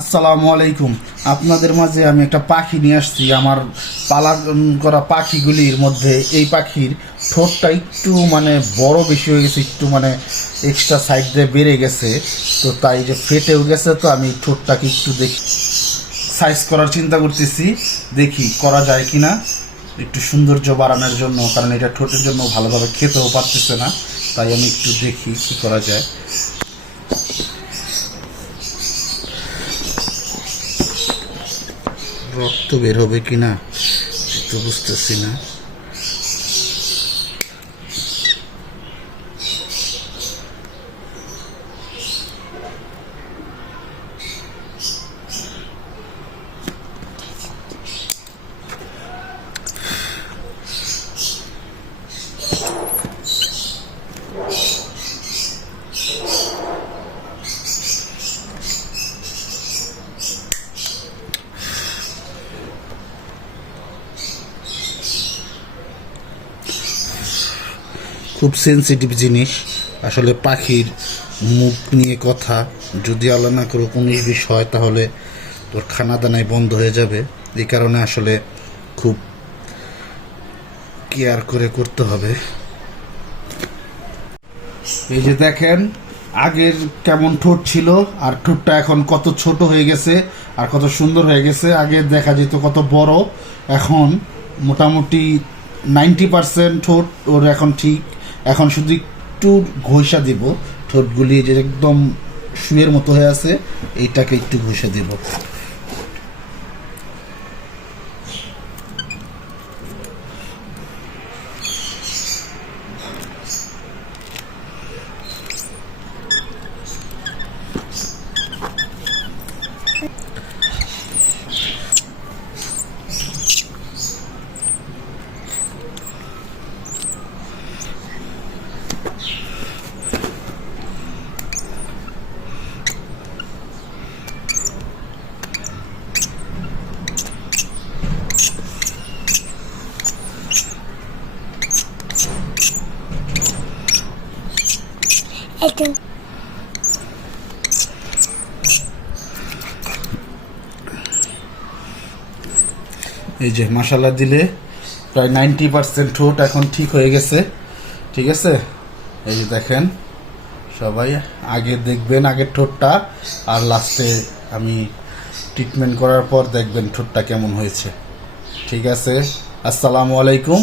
আসসালামু আলাইকুম। আপনাদের মাঝে আমি একটা পাখি নিয়ে আসছি। আমার পালন করা পাখিগুলির মধ্যে এই পাখির ঠোঁটটা একটু মানে বড় বেশি হয়ে গেছে, একটু মানে এক্সট্রা সাইড দিয়ে বেড়ে গেছে। তো তাই যে ফেটেও গেছে, তো আমি ঠোঁটটাকে একটু দেখি। সাইজ করার চিন্তা করতেছি, দেখি করা যায় কি না একটু সৌন্দর্য বাড়ানোর জন্য, কারণ এটা ঠোঁটের জন্য ভালোভাবে খেতেও পারতেছে না। তাই আমি একটু দেখি কি করা যায়। রক্ত বের হবে কি না তো বুঝতেছি না। খুব সেনসিটিভ জিনিস। আসলে পাখির মুখ নিয়ে কথা, যদি আল্লাহ না করে উনিশ বিশ হয়, তাহলে তোর খানা দানায় বন্ধ হয়ে যাবে। এই কারণে আসলে খুব কেয়ার করে করতে হবে। এই যে দেখেন, আগের কেমন ঠোঁট ছিল, আর ঠোঁটটা এখন কত ছোট হয়ে গেছে, আর কত সুন্দর হয়ে গেছে। আগে দেখা যেত কত বড়, এখন মোটামুটি নাইনটি পার্সেন্ট ঠোঁট ওর এখন ঠিক এখন শুধু একটু ঘষা দিব। ঠোঁটগুলি যে একদম শুয়ের মতো হয়ে আছে, এইটাকে একটু ঘষে দিব। একদম। এই যে মশালা দিলে প্রায় নাইনটি পার্সেন্ট ঠোঁট এখন ঠিক হয়ে গেছে। ঠিক আছে? এই যে দেখেন, সবাই আগে দেখবেন আগের ঠোঁটটা, আর লাস্টে আমি ট্রিটমেন্ট করার পর দেখবেন ঠোঁটটা কেমন হয়েছে। ঠিক আছে? আসসালামু আলাইকুম।